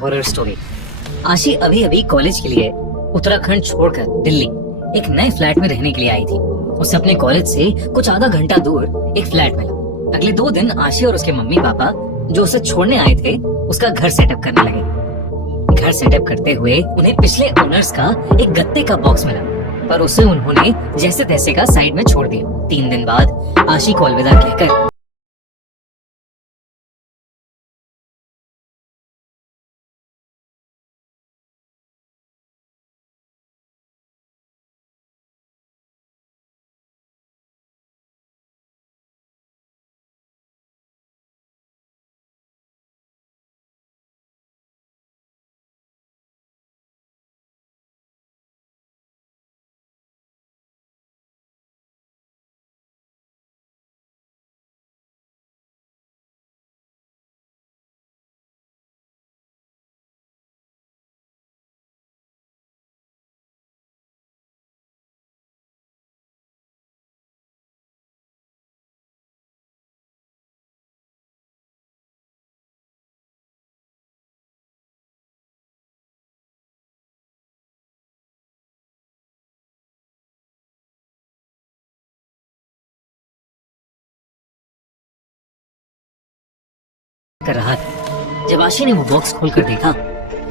Horror story. आशी अभी अभी कॉलेज के लिए उत्तराखंड छोड़कर दिल्ली एक नए फ्लैट में रहने के लिए आई थी। उसे अपने कॉलेज से कुछ आधा घंटा दूर एक फ्लैट मिला। अगले 2 दिन आशी और उसके मम्मी पापा जो उसे छोड़ने आए थे उसका घर सेटअप करने लगे। घर सेटअप करते हुए उन्हें पिछले ओनर्स का एक गत्ते का बॉक्स मिला, पर उसे उन्होंने जैसे तैसे का साइड में छोड़ दिया। 3 दिन बाद आशी को अलविदा कहकर कर रहा था। जब आशी ने वो बॉक्स खोलकर देखा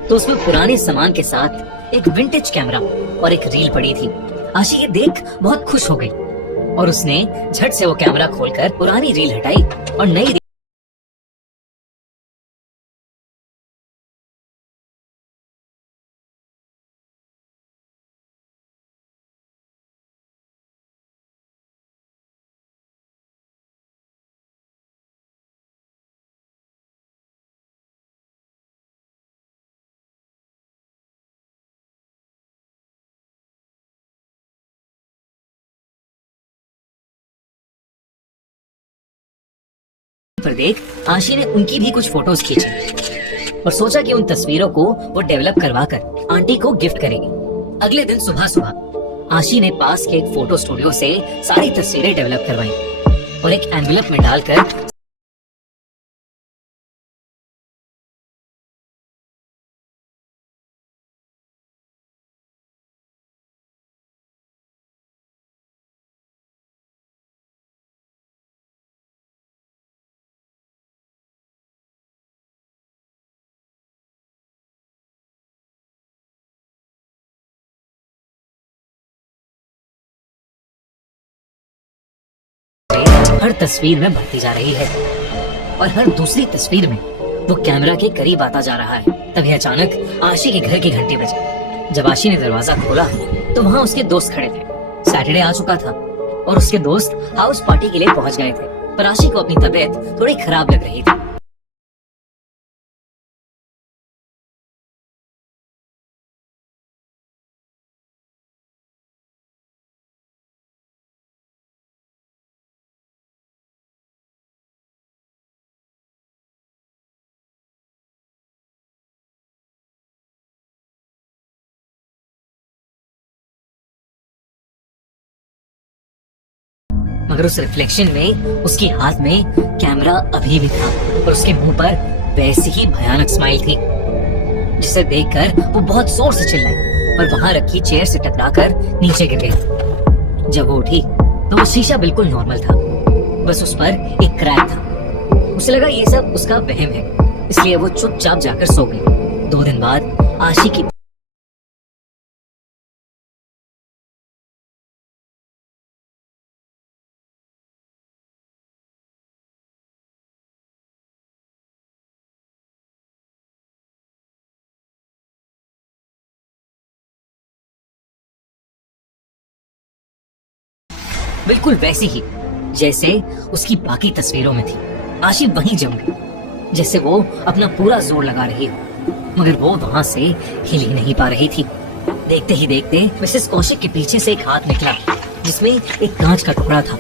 तो उसमें पुराने सामान के साथ एक विंटेज कैमरा और एक रील पड़ी थी। आशी ये देख बहुत खुश हो गई और उसने झट से वो कैमरा खोलकर पुरानी रील हटाई और नई पर देख आशी ने उनकी भी कुछ फोटोज खींची और सोचा कि उन तस्वीरों को वो डेवलप करवा कर आंटी को गिफ्ट करेगी। अगले दिन सुबह सुबह आशी ने पास के एक फोटो स्टूडियो से सारी तस्वीरें डेवलप करवाई और एक एनवेलप में डालकर हर तस्वीर में बढ़ती जा रही है और हर दूसरी तस्वीर में वो कैमरा के करीब आता जा रहा है। तभी अचानक आशी के घर की घंटी बजी। जब आशी ने दरवाजा खोला तो वहाँ उसके दोस्त खड़े थे। सैटरडे आ चुका था और उसके दोस्त हाउस पार्टी के लिए पहुंच गए थे, पर आशी को अपनी तबीयत थोड़ी खराब लग रही थी। मगर उस रिफ्लेक्शन में उसके हाथ में कैमरा अभी भी था और उसके मुंह पर वैसी ही भयानक स्माइल थी, जिसे देखकर वो बहुत जोर से चिल्लाई और वहां रखी चेयर से टकराकर नीचे गिर गई। जब वो उठी तो वो शीशा बिल्कुल नॉर्मल था, बस उस पर एक क्रैक था। उसे लगा ये सब उसका वहम है, इसलिए वो चुपचाप जाकर सो गई। 2 दिन बाद आशी की बिल्कुल वैसी ही जैसे उसकी बाकी तस्वीरों में थी। आशी वहीं जम गई, जैसे वो अपना पूरा जोर लगा रही हो, मगर वो वहां से हिल ही नहीं पा रही थी। देखते ही देखते मिसेस कौशिक के पीछे से एक हाथ निकला जिसमें एक कांच का टुकड़ा था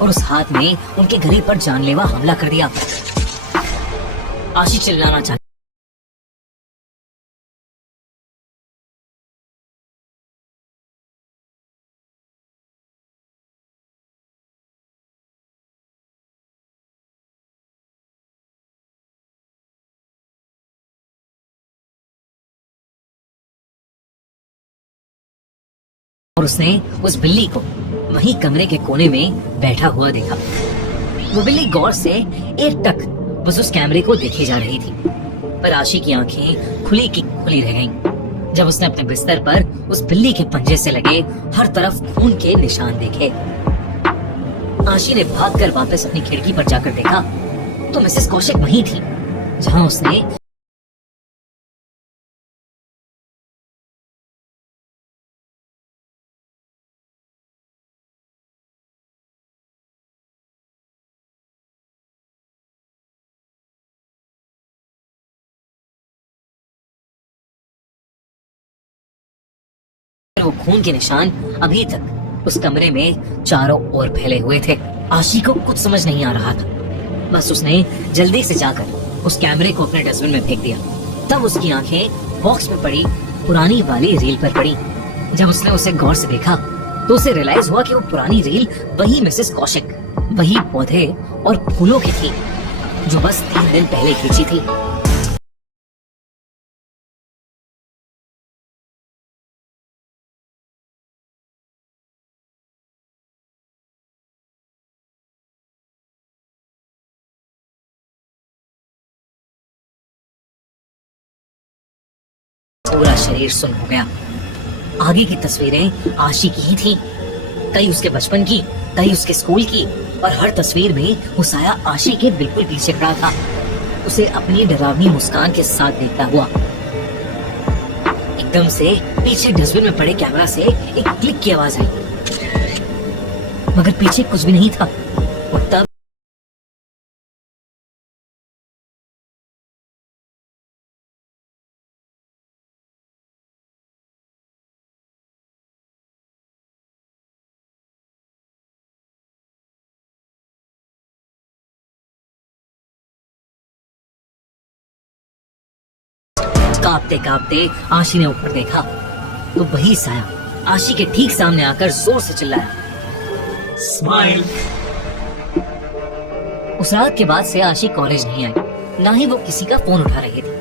और उस हाथ ने उनके घड़ी पर जानलेवा हमला कर दिया। आशी चिल्लाना चाहती और उसने उस बिल्ली को वहीं कमरे के कोने में बैठा हुआ देखा। वो बिल्ली गौर से एकटक बस उस कैमरे को देखे जा रही थी, पर आशी की आंखें खुली की खुली रह गईं। जब उसने अपने बिस्तर पर उस बिल्ली के पंजे से लगे हर तरफ खून के निशान देखे। आशी ने भागकर वापस अपनी खिड़की पर जाकर देखा तो मिसेस कौशिक वहीं थी, जहां उसने वो खून के निशान अभी तक उस कमरे में चारों ओर फैले हुए थे। आशी को कुछ समझ नहीं आ रहा था, बस उसने जल्दी से जाकर उस कैमरे को अपने डस्टबिन में फेंक दिया। तब उसकी आंखें बॉक्स में पड़ी पुरानी वाली रील पर पड़ी। जब उसने उसे गौर से देखा तो उसे रियलाइज हुआ कि वो पुरानी रील वही मिसेस कौशिक, वही पौधे और फूलों की थी जो बस 3 दिन पहले खींची थी। पूरा शरीर सुन्न हो गया। आगे की तस्वीरें आशी की ही थी, कई उसके बचपन की, कई उसके स्कूल की, और हर तस्वीर में वो साया आशी के बिल्कुल पीछे खड़ा था, उसे अपनी डरावनी मुस्कान के साथ देखता हुआ। एकदम से पीछे डस्टबिन में पड़े कैमरा से एक क्लिक की आवाज आई, मगर पीछे कुछ भी नहीं था। और तब कांपते कांपते आशी ने ऊपर देखा तो वही साया आशी के ठीक सामने आकर जोर से चिल्लाया, स्माइल। उस रात के बाद से आशी कॉलेज नहीं आई, ना ही वो किसी का फोन उठा रही थी।